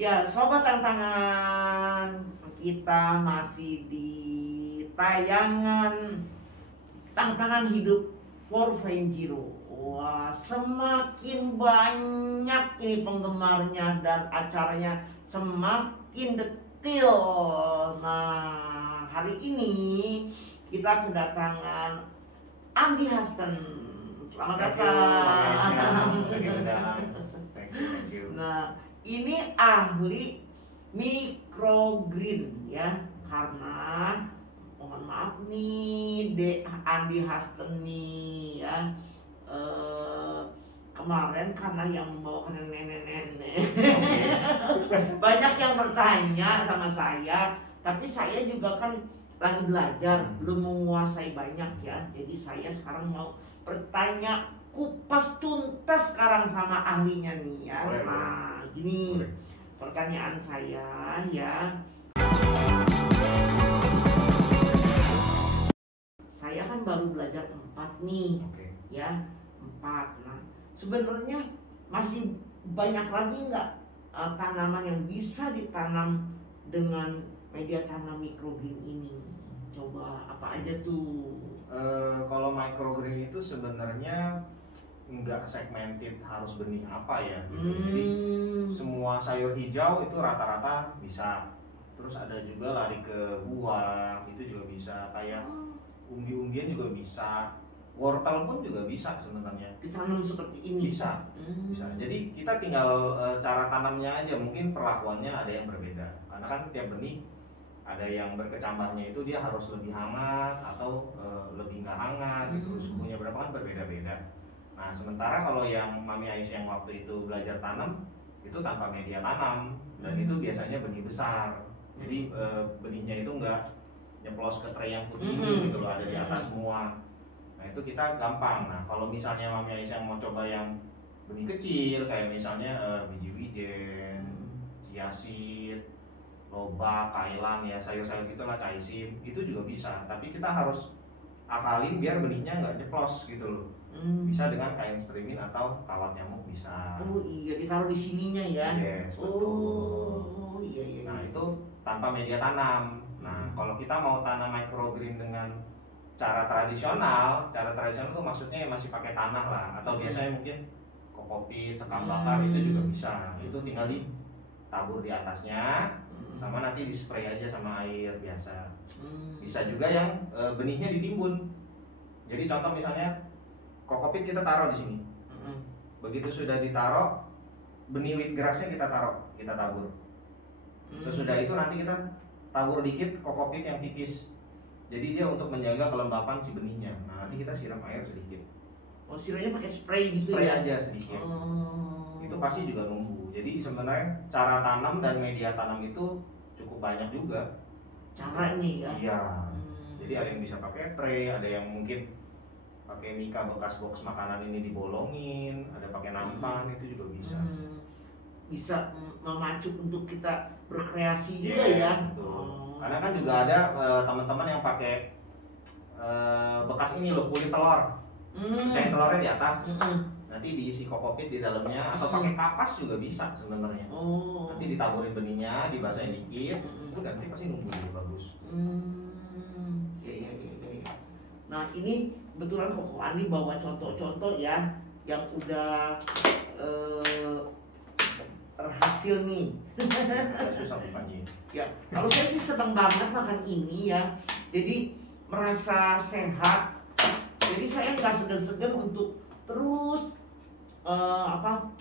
Ya, sobat tantangan, kita masih di tayangan tantangan hidup 4.0. Wah, semakin banyak ini penggemarnya dan acaranya semakin detail. Nah, hari ini kita kedatangan Andi Hasten. Selamat datang. Thank you. Nah, ini ahli microgreen ya, karena mohon maaf nih Andi Hasten nih ya, kemarin karena yang membawakan nenek-nenek banyak yang bertanya sama saya, tapi saya juga kan lagi belajar, belum menguasai banyak ya, jadi saya sekarang mau bertanya kupas tuntas sekarang sama ahlinya nih ya. Nah, gini pertanyaan saya ya. Saya kan baru belajar 4 nih, ya 4. Nah, sebenarnya masih banyak lagi nggak tanaman yang bisa ditanam dengan media tanam microgreen ini? Coba apa aja tuh? Kalau microgreen itu sebenarnya nggak segmented harus benih apa ya gitu. Jadi semua sayur hijau itu rata-rata bisa. Terus ada juga lari ke buah, itu juga bisa. Kayak umbi-umbian juga bisa. Wortel pun juga bisa sebenarnya. Ditanam seperti ini? Bisa. Bisa. Jadi kita tinggal cara tanamnya aja, mungkin perlakuannya ada yang berbeda. Karena kan tiap benih ada yang berkecambahnya itu dia harus lebih hangat atau lebih nggak hangat gitu. Suhunya berapa kan berbeda-beda. Nah, sementara kalau yang Mami Ais yang waktu itu belajar tanam itu tanpa media tanam, dan itu biasanya benih besar. Jadi benihnya itu nggak nyeplos ke tray yang putih gitu loh, ada di atas semua. Nah, itu kita gampang. Nah, kalau misalnya Mami Ais yang mau coba yang benih kecil kayak misalnya biji wijen, chia seed, lobak, kailan ya, sayur-sayur gitulah, caisim, itu juga bisa. Tapi kita harus akalin biar benihnya nggak nyeplos gitu loh. Bisa dengan kain streaming atau kawat nyamuk bisa. Oh iya, ditaruh di sininya ya. Yes, betul. Oh iya. Nah, itu tanpa media tanam. Nah, kalau kita mau tanam microgreen dengan cara tradisional itu maksudnya masih pakai tanah lah, atau biasanya mungkin kokopit, sekam bakar itu juga bisa. Itu tinggal ditabur di atasnya, sama nanti di spray aja sama air biasa. Bisa juga yang benihnya ditimbun. Jadi contoh misalnya kokopit kita taruh di sini. Begitu sudah ditaruh, benih wheatgrassnya kita taruh, kita tabur. Sesudah itu nanti kita tabur dikit kokopit yang tipis. Jadi dia untuk menjaga kelembapan si benihnya. Nah, nanti kita siram air sedikit. Oh, siramnya pakai spray gitu spray ya? Aja sedikit. Itu pasti juga numbuh. Jadi sebenarnya cara tanam dan media tanam itu cukup banyak juga. Cara nih ya? Iya. Jadi ada yang bisa pakai tray, ada yang mungkin pakai mika bekas box makanan ini dibolongin, ada pakai nampan, itu juga bisa. Bisa memacu untuk kita berkreasi juga ya. Betul. Karena kan juga ada teman-teman yang pakai bekas ini loh, kulit telur, pecahin telurnya di atas, nanti diisi kokopit di dalamnya, atau pakai kapas juga bisa sebenarnya. Nanti ditaburin benihnya, dibasahin dikit, nanti pasti numbuh bagus. Iya. Nah, ini kebetulan Koko Andi bawa contoh-contoh ya yang udah berhasil nih. Susah bukannya. Ya, kalau saya sih seneng banget makan ini ya. Jadi merasa sehat. Jadi saya nggak segan-segan untuk terus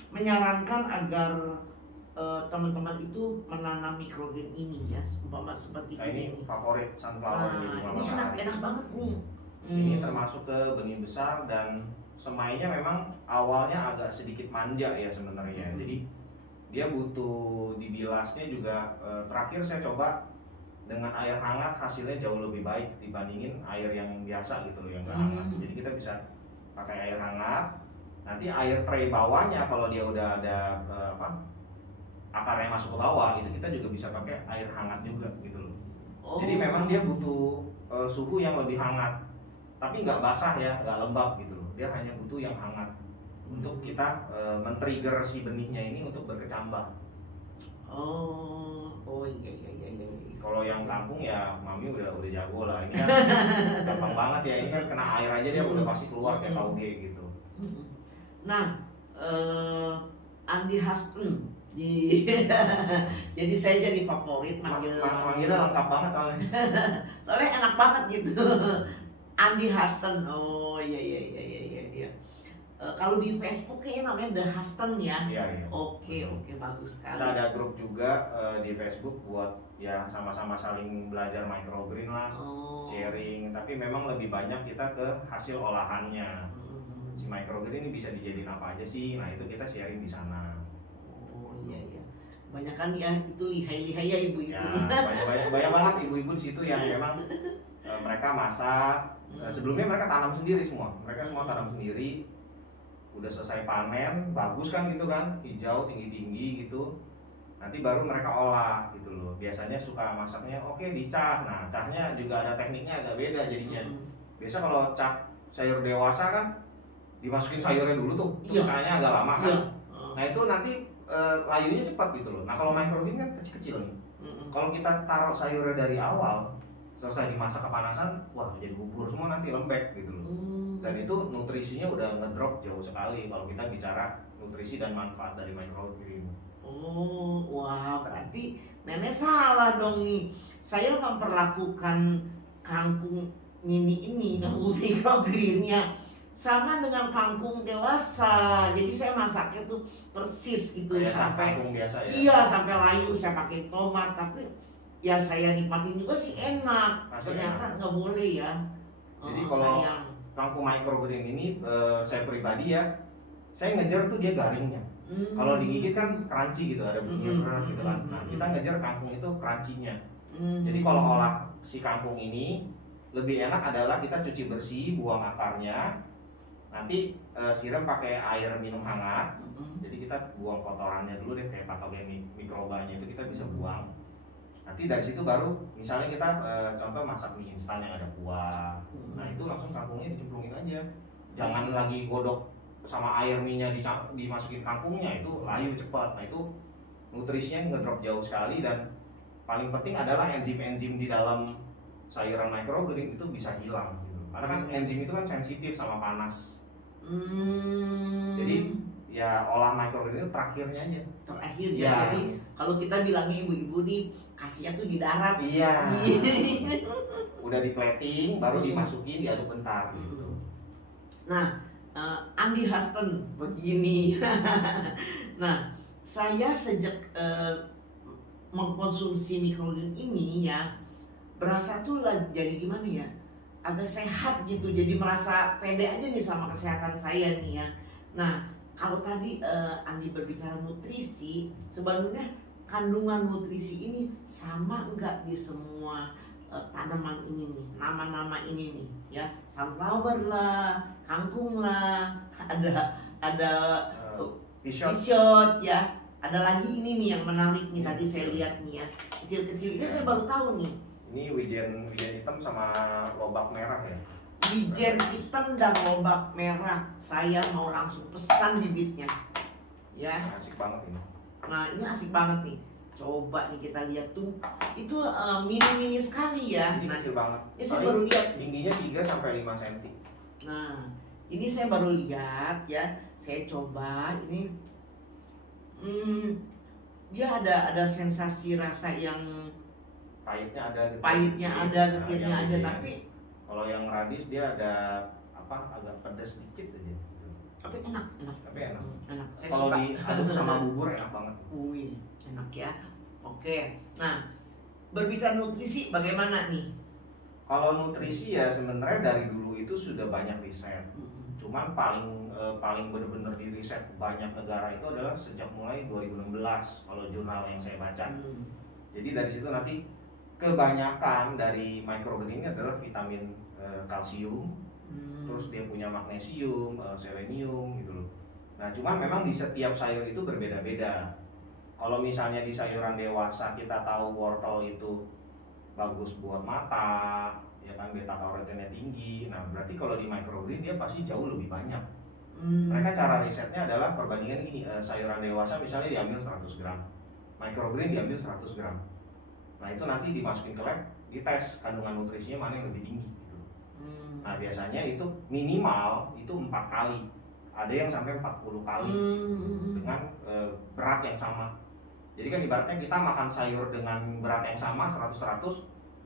menyarankan agar teman-teman itu menanam microgreen ini ya, umpama seperti ini favorit sunflower ini enak banget nih. Ini termasuk ke benih besar dan semainya memang awalnya agak sedikit manja ya sebenarnya. Jadi dia butuh dibilasnya juga. Terakhir saya coba dengan air hangat, hasilnya jauh lebih baik dibandingin air yang biasa gitu loh, yang nggak hangat. Jadi kita bisa pakai air hangat. Nanti air tray bawahnya kalau dia udah ada akarnya masuk ke bawah, itu kita juga bisa pakai air hangat juga gitu loh. Jadi memang dia butuh suhu yang lebih hangat. Tapi nggak basah ya, nggak lembab gitu loh. Dia hanya butuh yang hangat untuk kita men-trigger si benihnya ini untuk berkecambah. jago lah. Ini kan gampang banget ya, ini kan kena air aja dia udah pasti keluar kayak tauge gitu. Nah, Andy Huston. Jadi saya jadi favorit manggilnya lengkap banget soalnya. Soalnya enak banget gitu. Andy Huston. Oh iya. Kalau di Facebook kayaknya namanya The Huston ya. Iya. Oke, bagus sekali. Kita ada grup juga di Facebook buat ya sama-sama saling belajar microgreen lah, sharing. Tapi memang lebih banyak kita ke hasil olahannya. Si microgreen ini bisa dijadiin apa aja sih? Nah itu kita sharing di sana. Oh iya. Banyak kan ya itu lihai-lihai ya ibu-ibu. Ya, banyak banget ibu-ibu di situ yang memang mereka masak. Sebelumnya mereka tanam sendiri semua. Mereka semua tanam sendiri. Udah selesai panen, bagus kan gitu kan, hijau tinggi-tinggi gitu. Nanti baru mereka olah gitu loh. Biasanya suka masaknya dicah. Nah, cahnya juga ada tekniknya agak beda jadinya. Biasa kalau cah sayur dewasa kan dimasukin sayurnya dulu tuh, cahnya agak lama kan. Nah, itu nanti layunya cepat gitu loh. Nah, kalau microgreen kan kecil-kecil nih. Kalau kita taruh sayurnya dari awal, selesai dimasak kepanasan, wah jadi bubur semua nanti lembek gitu loh. Dan itu nutrisinya udah ngedrop jauh sekali kalau kita bicara nutrisi dan manfaat dari microgreen. Oh, wah berarti nenek salah dong nih. Saya memperlakukan kangkung mini ini, kangkung microgreennya sama dengan kangkung dewasa. Jadi saya masaknya tuh persis gitu sampai kangkung biasa ya. Iya, sampai layu. Saya pakai tomat, tapi ya saya nikmatin juga sih enak. Ternyata nggak boleh ya. Jadi kalau kangkung microgreen ini saya pribadi ya, saya ngejar tuh dia garingnya. Kalau digigit kan crunchy gitu, ada bunyinya gitu kan. Nah, kita ngejar kangkung itu crunchy-nya. Jadi kalau olah si kangkung ini lebih enak adalah kita cuci bersih, buang akarnya. Nanti siram pakai air minum hangat. Jadi kita buang kotorannya dulu deh, kayak patogen mikrobanya itu kita bisa buang. Nanti dari situ baru misalnya kita contoh masak mie instan yang ada kuah. Nah, itu langsung kangkungnya dicemplungin aja. Jangan lagi godok sama air mie-nya dimasukin kangkungnya, itu layu cepat. Nah, itu nutrisinya ngedrop jauh sekali. Dan paling penting adalah enzim-enzim di dalam sayuran microgreen itu bisa hilang gitu. Karena kan enzim itu kan sensitif sama panas. Jadi ya olah microgreen itu terakhirnya aja. Terakhir ya. Jadi kalau kita bilangnya ibu-ibu nih kasihnya tuh di darat. Iya. Udah di plating baru dimasukin, diaduk bentar gitu. Nah, Andy Huston begini. Nah, saya sejak mengkonsumsi microgreen ini ya berasa tuh jadi gimana ya, agak sehat gitu. Jadi merasa pede aja nih sama kesehatan saya nih ya. Nah, kalau tadi Andi berbicara nutrisi, sebenarnya kandungan nutrisi ini sama enggak di semua tanaman ini nih, nama-nama ini nih ya, sunflower lah, kangkung lah, ada pisot ya, ada lagi ini nih yang menarik nih, tadi saya lihat nih ya, kecil-kecil ini saya baru tahu nih. Ini wijen hitam sama lobak merah ya. Wijen hitam dan lobak merah, saya mau langsung pesan bibitnya ya. Asik banget ini. Nah, ini asik banget nih. Coba nih kita lihat tuh, itu mini-mini sekali ya. Ini kecil banget. Ini saya baru lihat. Tingginya 3-5 cm. Nah, ini saya baru lihat ya. Saya coba ini, dia ada sensasi rasa yang pahitnya ada, getirnya ada, tapi kalau yang radis dia ada agak pedas sedikit aja. Tapi enak. Enak. Kalau diaduk sama bubur enak banget. Wih, enak ya. Oke. Nah, berbicara nutrisi bagaimana nih? Kalau nutrisi ya sebenarnya dari dulu itu sudah banyak riset. Cuman paling benar-benar di riset banyak negara itu adalah sejak mulai 2016 kalau jurnal yang saya baca. Jadi dari situ nanti kebanyakan dari microgreen ini adalah vitamin kalsium. Terus dia punya magnesium, selenium gitu loh. Nah, cuman memang di setiap sayur itu berbeda-beda. Kalau misalnya di sayuran dewasa kita tahu wortel itu bagus buat mata, ya kan, beta karotennya tinggi. Nah, berarti kalau di microgreen dia pasti jauh lebih banyak. Mereka cara risetnya adalah perbandingan ini, sayuran dewasa misalnya diambil 100 gram, microgreen diambil 100 gram. Nah itu nanti dimasukin ke lab, dites kandungan nutrisinya mana yang lebih tinggi gitu. Nah biasanya itu minimal itu 4 kali, ada yang sampai 40 kali dengan berat yang sama. Jadi kan ibaratnya kita makan sayur dengan berat yang sama 100-100,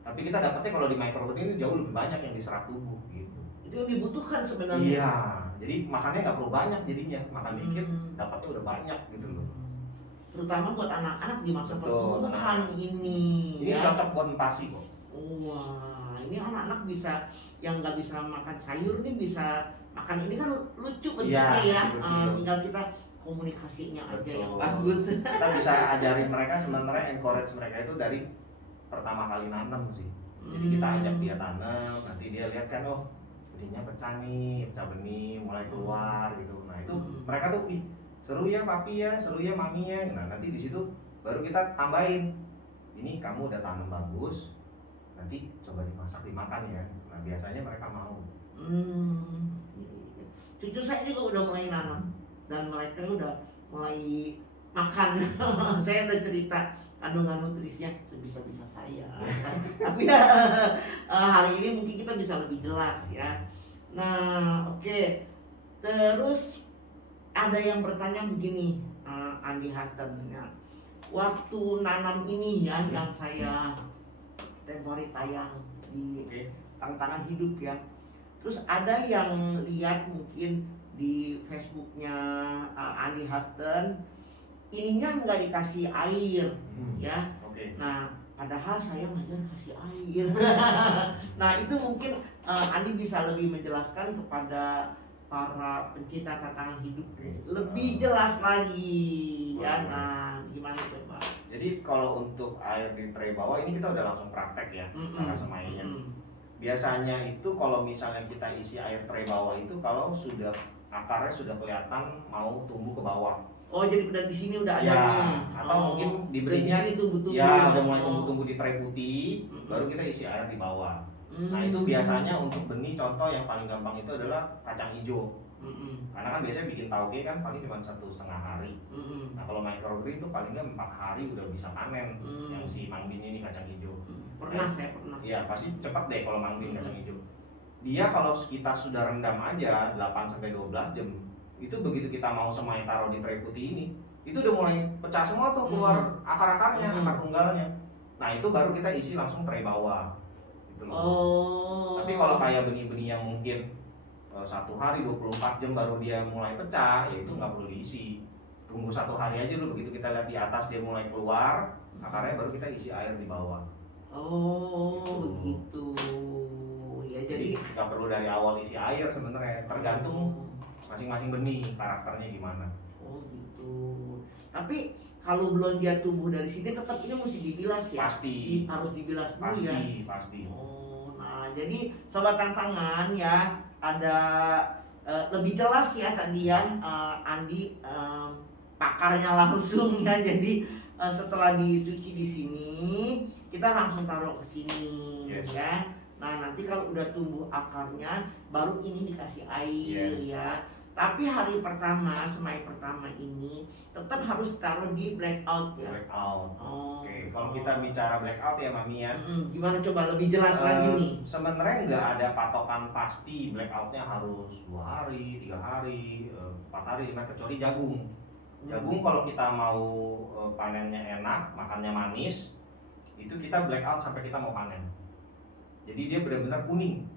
tapi kita dapatnya kalau di microgreen ini jauh lebih banyak yang diserap tubuh gitu. Itu yang dibutuhkan sebenarnya. Iya, jadi makannya nggak perlu banyak jadinya, makan dikit dapatnya udah banyak gitu loh. Terutama buat anak-anak di masa Betul, pertumbuhan ini. Ini cocok buat MPASI kok. Wah, ini anak-anak bisa, yang nggak bisa makan sayur nih bisa makan ini kan lucu bentuknya ya. Tinggal kita komunikasinya aja yang bagus. Kita bisa ajarin mereka, sebenarnya encourage mereka itu dari pertama kali nanam sih. Jadi kita ajak dia tanam, nanti dia lihat kan, oh benihnya pecah nih, pecah benih, mulai keluar gitu. Nah itu mereka tuh, ih seru ya papi ya, seru ya mami ya. Nah nanti di situ baru kita tambahin, ini kamu udah tanam bagus, nanti coba dimasak dimakan ya. Nah biasanya mereka mau. Cucu saya juga udah mulai nanam dan mereka udah mulai makan. Saya udah cerita kandungan nutrisinya sebisa-bisa saya. Tapi hari ini mungkin kita bisa lebih jelas ya. Nah oke. Terus ada yang bertanya begini, Andi Hasten ya. Waktu nanam ini ya, yang saya tempo hari tayang di Tantangan Hidup ya. Terus ada yang lihat mungkin di Facebooknya Andi Hasten, ininya nggak dikasih air ya. Nah padahal saya ngajar kasih air. Nah itu mungkin Andi bisa lebih menjelaskan kepada para pencinta tantangan hidup lebih jelas lagi ya. Nah gimana coba? Jadi kalau untuk air di tray bawah ini kita udah langsung praktek ya cara semainya. Biasanya itu kalau misalnya kita isi air tray bawah itu kalau sudah akarnya sudah kelihatan mau tumbuh ke bawah. Oh jadi udah di sini udah ada ya, nih. Atau mungkin diberinya tumbuh-tumbuh. Ya udah mulai tumbuh-tumbuh di tray putih, baru kita isi air di bawah. Nah itu biasanya untuk benih, contoh yang paling gampang itu adalah kacang hijau. Karena kan biasanya bikin tauge kan paling cuma 1,5 hari. Nah kalau microgreen itu paling nggak 4 hari udah bisa panen. Yang si mangbin ini kacang hijau. Saya pernah. Iya pasti cepat deh kalau mangbin kacang hijau. Dia kalau kita sudah rendam aja 8-12 jam, itu begitu kita mau semai taruh di tray putih ini, itu udah mulai pecah semua tuh, keluar akar-akarnya, akar tunggalnya. Nah itu baru kita isi langsung tray bawah. Tapi kalau kayak benih-benih yang mungkin 1 hari 24 jam baru dia mulai pecah, ya itu nggak perlu diisi. Tunggu 1 hari aja dulu, begitu kita lihat di atas dia mulai keluar akarnya, baru kita isi air di bawah. Begitu. Ya jadi nggak perlu dari awal isi air sebenarnya, tergantung masing-masing benih karakternya gimana. Gitu. Tapi kalau belum dia tumbuh dari sini tetap ini mesti dibilas ya. Pasti. Harus dibilas dulu ya. Pasti. Nah jadi sobat tantangan ya, ada lebih jelas ya tadi ya Andi pakarnya langsung ya. Jadi setelah dicuci di sini kita langsung taruh ke sini ya. Nah nanti kalau udah tumbuh akarnya baru ini dikasih air ya. Tapi hari pertama, semai pertama ini tetap harus taruh di blackout ya. Blackout. Oke, kalau kita bicara blackout ya Mami ya. Gimana coba lebih jelas lagi nih? Sebenarnya nggak ada patokan pasti blackoutnya harus 2 hari, 3 hari, 4 hari, 5, kecuali jagung. Jagung kalau kita mau panennya enak, makannya manis, itu kita blackout sampai kita mau panen. Jadi dia benar-benar kuning.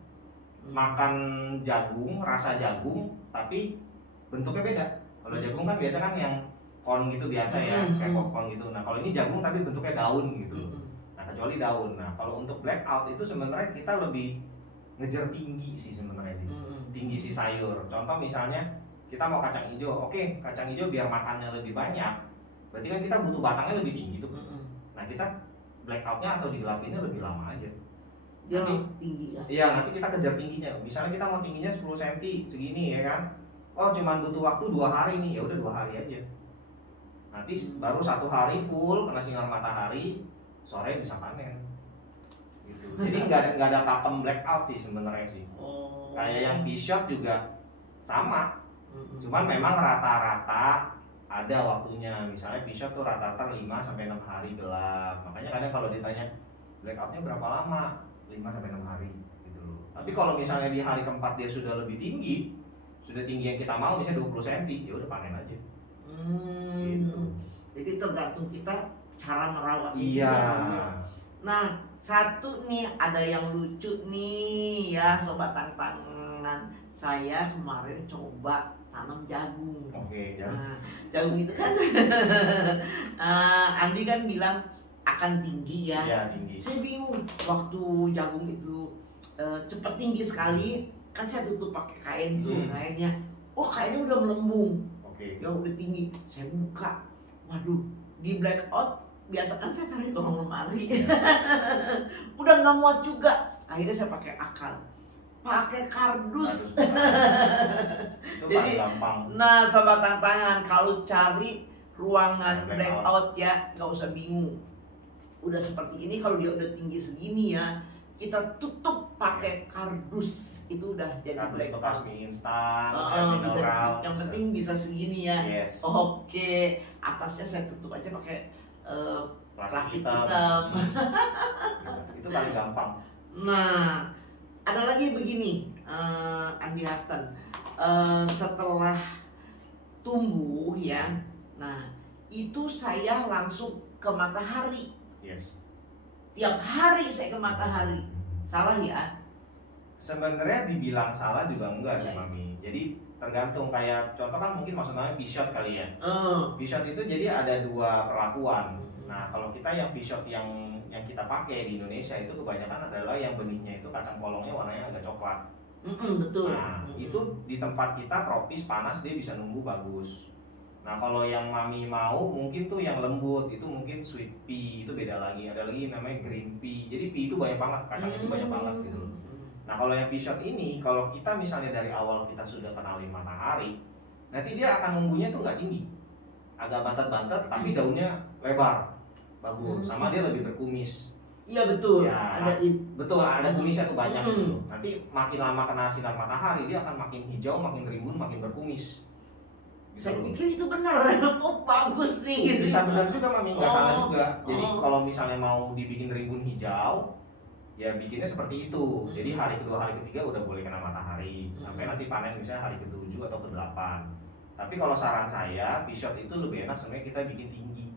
Makan jagung, rasa jagung, tapi bentuknya beda. Kalau jagung kan biasa kan yang kon gitu biasa ya, kayak popcorn gitu. Nah kalau ini jagung tapi bentuknya daun gitu. Nah kecuali daun. Nah kalau untuk blackout itu sebenarnya kita lebih ngejar tinggi sih sebenarnya sih. Tinggi si sayur. Contoh misalnya kita mau kacang hijau, oke kacang hijau biar makannya lebih banyak, berarti kan kita butuh batangnya lebih tinggi tuh. Nah kita blackoutnya atau digelapinnya lebih lama aja. Nanti tinggi ya? Iya nanti kita kejar tingginya. Misalnya kita mau tingginya 10 cm segini ya kan. Oh cuman butuh waktu 2 hari nih, ya udah 2 hari aja. Nanti baru 1 hari full kena sinar matahari, sore bisa panen. Gitu. Jadi nggak ada pakem blackout sih sebenarnya sih. Kayak yang pea shot juga sama. Cuman memang rata-rata ada waktunya. Misalnya pisot tuh rata-rata 5 sampai 6 hari gelap. Makanya kadang kalau ditanya blackoutnya berapa lama, 5 sampai 6 hari gitu loh. Tapi kalau misalnya di hari keempat dia sudah lebih tinggi, sudah tinggi yang kita mau, misalnya 20 cm, ya udah panen aja. Gitu. Jadi tergantung kita cara merawatnya. Iya. Nah, satu nih ada yang lucu nih ya sobat tantangan. Saya kemarin coba tanam jagung. Oke, jagung. Nah, jagung itu kan Andi kan bilang akan tinggi ya. Iya, tinggi. Saya bingung waktu jagung itu cepat tinggi sekali, kan saya tutup pakai kain tuh kainnya. Oh, kainnya udah melembung. Oke. Ya udah tinggi. Saya buka. Waduh, di blackout biasa kan saya tarik kolong lemari. Udah nggak muat juga. Akhirnya saya pakai akal. Pakai kardus. Itu Jadi, paling gampang. Nah, sobat tantangan, kalau cari ruangan Blackout. blackout ya nggak usah bingung. Udah seperti ini, kalau dia udah tinggi segini ya, kita tutup pakai kardus. Itu udah jadi Kardus bekas blackout. mie instan, Bisa, mineral. yang penting bisa segini ya. Yes. Oke, atasnya saya tutup aja pakai plastik hitam. Bisa. Itu paling gampang. Nah, ada lagi begini, Andi Hasten, setelah tumbuh ya, nah itu saya langsung ke matahari. Yes. Tiap hari saya ke matahari, salah ya? Sebenarnya dibilang salah juga enggak sih Ya. Mami. Jadi tergantung, kayak contoh kan mungkin maksudnya pisot kali ya. Pisot itu jadi ada dua perlakuan. Nah, kalau kita yang pisot yang kita pakai di Indonesia itu kebanyakan adalah yang benihnya itu kacang polongnya warnanya agak coklat. Betul. Nah, itu di tempat kita tropis panas dia bisa numbuh bagus. Nah, kalau yang Mami mau mungkin tuh yang lembut, itu mungkin sweet pea, itu beda lagi. Ada lagi namanya green pea. Jadi pea itu banyak banget, kacang itu banyak banget gitu loh. Nah, kalau yang pisot ini, kalau kita misalnya dari awal kita sudah kenalin matahari, nanti dia akan numbuhnya tuh nggak tinggi, agak bantet-bantet, tapi daunnya lebar, bagus, sama dia lebih berkumis. Iya betul. Ya, betul, ada kumisnya tuh banyak gitu. Nanti makin lama kena sinar matahari, dia akan makin hijau, makin rimbun, makin berkumis. Gitu. Saya pikir itu benar. Oh, bagus nih. Bisa benar juga Mami, nggak salah juga. Jadi kalau misalnya mau dibikin rimbun hijau, ya bikinnya seperti itu. Jadi hari kedua, hari ketiga udah boleh kena matahari, sampai nanti panen misalnya hari ke-7 atau ke-8. Tapi kalau saran saya, pisot itu lebih enak sebenarnya kita bikin tinggi.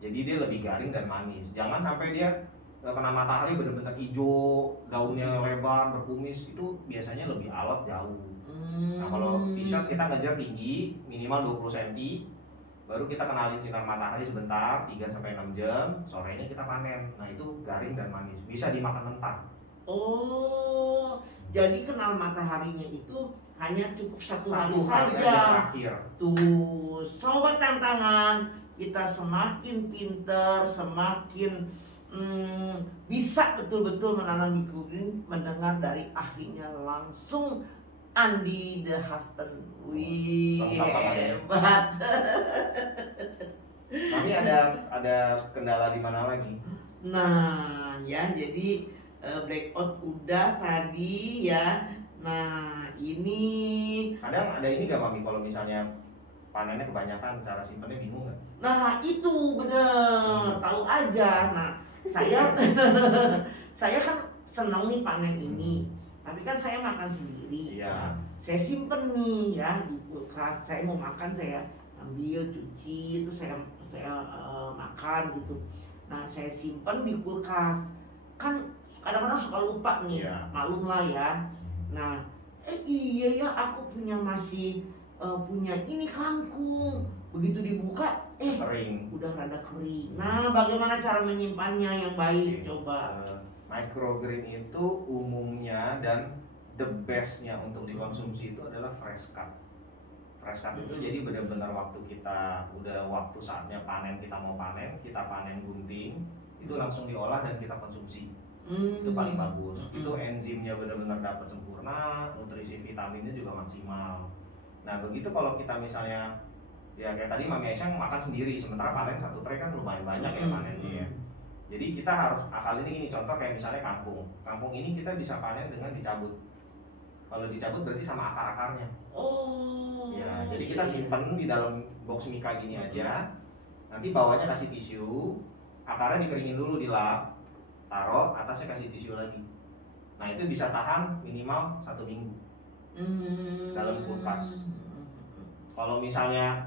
Jadi dia lebih garing dan manis. Jangan sampai dia kena matahari benar-benar hijau, daunnya lebar, berkumis, itu biasanya lebih alot jauh. Nah, kalau pisot kita ngejar tinggi, minimal 20 cm, baru kita kenalin sinar matahari sebentar, 3-6 jam, sorenya kita panen. Nah, itu garing dan manis, bisa dimakan mentah. Oh, jadi kenal mataharinya itu hanya cukup satu hari hari saja. aja terakhir. Tuh, sobat tantangan, kita semakin pinter, semakin bisa betul-betul menanam microgreen mendengar dari ahlinya langsung, Andi The Hasten. Wih, hebat. Kami ada kendala di mana lagi? Nah, ya jadi blackout udah tadi ya. Nah, ini Kadang ada ini gak Mami, kalau misalnya panennya kebanyakan, cara simpannya bingung gak? nah itu bener, tahu aja. Nah, saya kan senang nih panen ini, tapi kan saya makan sendiri. Iya. Saya simpen nih ya di kulkas. Saya mau makan, saya ambil, cuci, itu saya makan gitu. Nah, saya simpen di kulkas. Kan kadang-kadang suka lupa nih, malum lah ya. Nah, iya ya, aku masih punya ini kangkung. Begitu dibuka, Kering. udah rada kering. Nah, bagaimana cara menyimpannya yang baik? Coba. Microgreen itu umumnya dan the bestnya untuk dikonsumsi itu adalah fresh cut. Fresh cut itu jadi benar-benar waktu kita waktu saatnya panen, kita mau panen, kita panen gunting, itu langsung diolah dan kita konsumsi. Itu paling bagus. Itu enzimnya benar-benar dapat sempurna, nutrisi vitaminnya juga maksimal. Nah, begitu kalau kita misalnya ya kayak tadi Mami Aisyah makan sendiri, sementara panen satu tray kan lumayan banyak ya panennya ya. Jadi kita harus akal ini gini, contoh kayak misalnya kangkung. Kangkung ini kita bisa panen dengan dicabut. Kalau dicabut berarti sama akar-akarnya. Oh. Ya, jadi kita simpen di dalam box mika gini aja. Nanti bawahnya kasih tisu, akarnya dikeringin dulu di lap, taruh, atasnya kasih tisu lagi. Nah itu bisa tahan minimal 1 minggu dalam kulkas. Kalau misalnya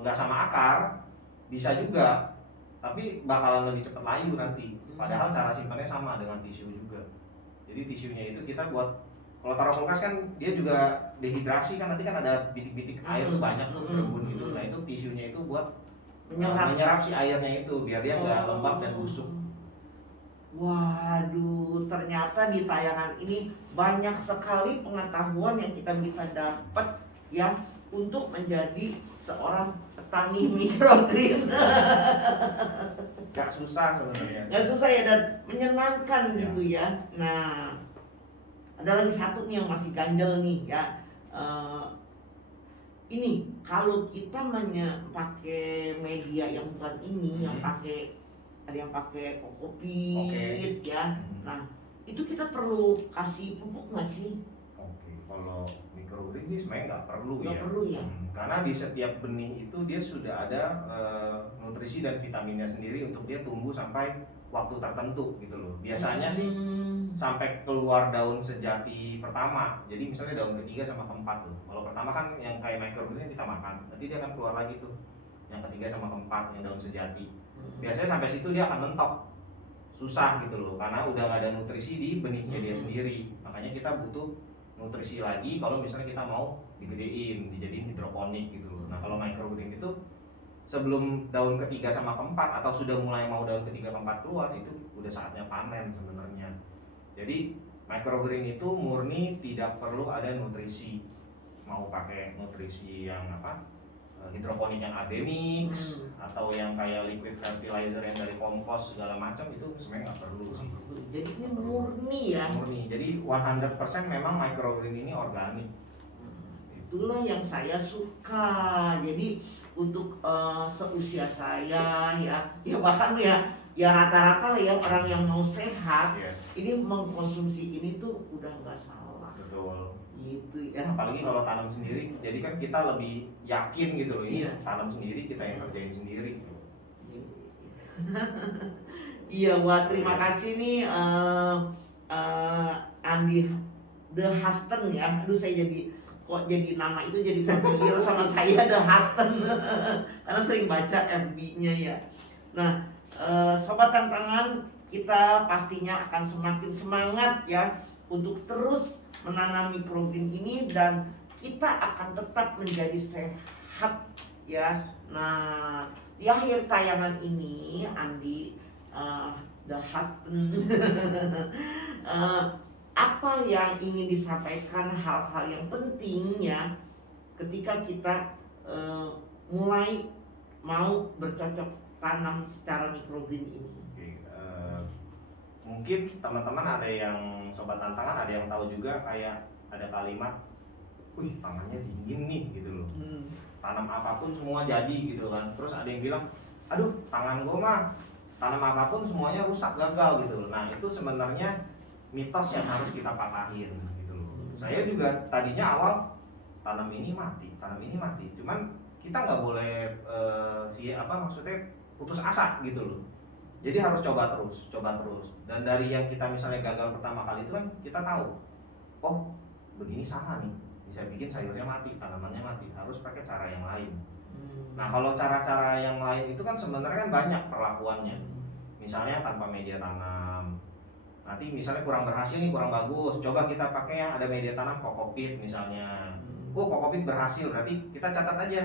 nggak sama akar, bisa juga, tapi bakalan lebih cepat layu nanti. Padahal cara simpannya sama dengan tisu juga. Jadi tisunya itu kita buat, kalau taruh kulkas kan dia juga dehidrasi kan, nanti kan ada bitik-bitik air tuh banyak tuh berembun gitu. Nah itu tisunya itu buat menyerap si airnya itu biar dia nggak lembab dan busuk. Waduh, ternyata di tayangan ini banyak sekali pengetahuan yang kita bisa dapat ya untuk menjadi seorang petani microgreen. Gak susah sebenarnya. Gak susah ya, dan menyenangkan Ya. gitu ya. Nah, ada lagi satu nih yang masih ganjel nih ya. Ini kalau kita pakai media yang bukan ini, yang pakai, ada yang pakai kokopit ya. Nah, itu kita perlu kasih pupuk nggak sih? Oke, kalau microgreen sih sebenarnya nggak perlu Nggak ya. perlu ya? Karena di setiap benih itu dia sudah ada nutrisi dan vitaminnya sendiri untuk dia tumbuh sampai waktu tertentu gitu loh. Biasanya sih sampai keluar daun sejati pertama. Jadi misalnya daun ketiga sama keempat tuh. Kalau pertama kan yang kayak microgreen kita makan, nanti dia akan keluar lagi tuh. Yang ketiga sama keempat yang daun sejati. Biasanya sampai situ dia akan mentok. Susah gitu loh, karena udah nggak ada nutrisi di benihnya dia sendiri. Makanya kita butuh nutrisi lagi kalau misalnya kita mau digedein, dijadiin hidroponik gitu loh. Nah kalau microgreen itu sebelum daun ketiga sama keempat atau sudah mulai mau daun ketiga keempat keluar, itu udah saatnya panen sebenarnya. Jadi microgreen itu murni tidak perlu ada nutrisi. Mau pakai nutrisi yang apa? Hidroponik yang ademix atau yang kayak liquid fertilizer yang dari kompos segala macam, itu sebenarnya nggak perlu sih. Jadi ini murni ya. Murni. Jadi 100% memang microgreen ini organik. Itulah yang saya suka. Jadi untuk seusia saya ya bahkan ya rata-rata ya orang yang mau sehat ini mengkonsumsi ini tuh udah nggak salah. Betul. Gitu ya. Apalagi kalau tanam sendiri, jadi kan kita lebih yakin gitu loh, ini Iya. tanam sendiri, kita yang kerjain sendiri. Iya, wah terima kasih nih Andi The Huston ya. Aduh saya kok jadi nama itu jadi familiar sama saya, The Huston. Karena sering baca FB-nya ya. Nah, Sobat Tantangan, kita pastinya akan semakin semangat ya untuk terus menanam microgreen ini, dan kita akan tetap menjadi sehat ya. Nah, di akhir tayangan ini Andi The Huston apa yang ingin disampaikan, hal-hal yang penting ya ketika kita mulai mau bercocok tanam secara microgreen ini. Mungkin teman-teman ada yang sobat tantangan ada yang tahu juga, kayak ada kalimat, wih tangannya dingin nih gitu loh. Tanam apapun semua jadi gitu kan. Terus ada yang bilang, aduh tangan gue mah tanam apapun semuanya rusak, gagal gitu loh. Nah itu sebenarnya mitos yang harus kita patahin gitu loh. Saya juga tadinya awal tanam ini mati. Cuman kita nggak boleh maksudnya putus asa gitu loh. Jadi harus coba terus. Dan dari yang kita misalnya gagal pertama kali itu kan kita tahu, oh begini salah nih, bisa bikin sayurnya mati, tanamannya mati. Harus pakai cara yang lain. Nah kalau cara-cara yang lain itu kan sebenarnya kan banyak perlakuannya. Misalnya tanpa media tanam. Nanti misalnya kurang berhasil nih, kurang bagus, coba kita pakai yang ada media tanam kokopit misalnya. Oh kokopit berhasil, berarti kita catat aja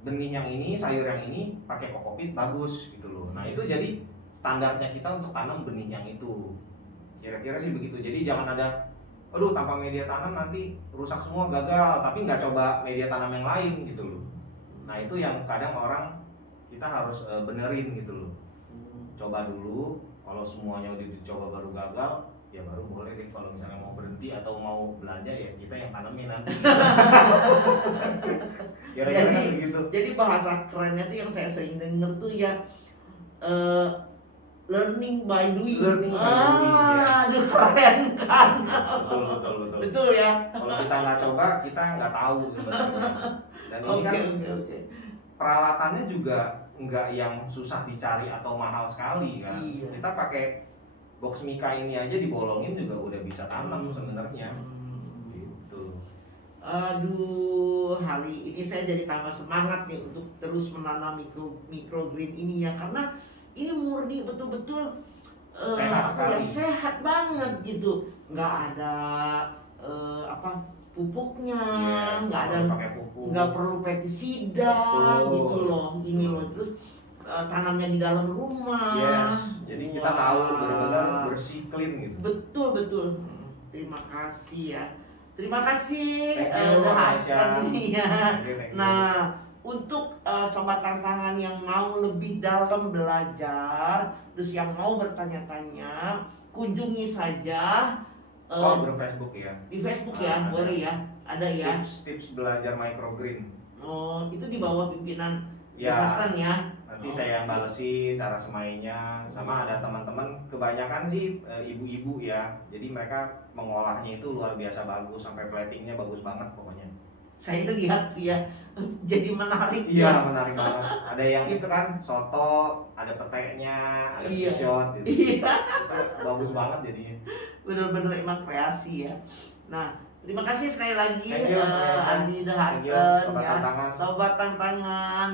benih yang ini, sayur yang ini pakai kokopit bagus gitu loh. Nah itu jadi standarnya kita untuk tanam benih yang itu. Kira-kira sih begitu. Jadi jangan ada, aduh tanpa media tanam nanti rusak semua, gagal, tapi nggak coba media tanam yang lain gitu loh. Nah itu yang kadang orang kita harus benerin gitu loh. Coba dulu, kalau semuanya udah dicoba baru gagal, ya baru boleh deh kalau misalnya mau berhenti atau mau belanja ya kita yang tanemin nanti. Jadi bahasa kerennya tuh yang saya sering denger tuh ya, learning by doing. Learning by doing, yes. Aduh keren kan. Betul. Betul ya. Kalau kita nggak coba, kita nggak tahu sebenarnya. Dan ini kan Oke. peralatannya juga nggak yang susah dicari atau mahal sekali kan. Iya. Kita pakai box Mika ini aja dibolongin juga udah bisa tanam sebenarnya. Gitu. Aduh, hari ini saya jadi tambah semangat nih untuk terus menanam microgreen ini ya, karena ini murni betul-betul Sehat sekali. sehat banget gitu, nggak ada pupuknya, Yes, nggak ada, pakai pupuk. nggak perlu pestisida. Betul. Gitu loh, ini loh, terus tanamnya di dalam rumah. Yes, jadi kita tahu Wah. benar-benar bersih, clean gitu. Betul. Terima kasih ya. Terima kasih Thank you, The Aisyah. Husband ya. Thank you. Nah, untuk sobat tantangan yang mau lebih dalam belajar, terus yang mau bertanya-tanya, kunjungi saja berFacebook ya. di Facebook ya, Ada. boleh ya, ada ya. Tips belajar microgreen. Oh, itu di bawah pimpinan Ya. The Husband ya. Nanti saya yang balesin cara semainya, sama ada teman-teman kebanyakan sih ibu-ibu ya. Jadi mereka mengolahnya itu luar biasa bagus, sampai platingnya bagus banget pokoknya. Saya lihat tuh ya, jadi menarik Iya, ya. menarik banget. Ada yang itu kan soto, ada petenya, ada Iya. pisot gitu. Iya. Itu bagus banget jadinya. Bener-bener emang kreasi ya. Nah, terima kasih sekali lagi Thank you, Andi The Thank you, Husband Sobat ya. Tantangan. Sobat tantangan.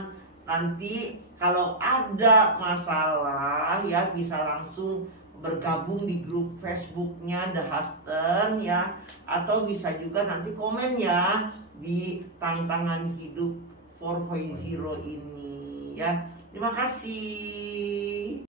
Nanti kalau ada masalah ya bisa langsung bergabung di grup Facebooknya The Husband ya, atau bisa juga nanti komen ya di tantangan hidup 4.0 ini ya. Terima kasih.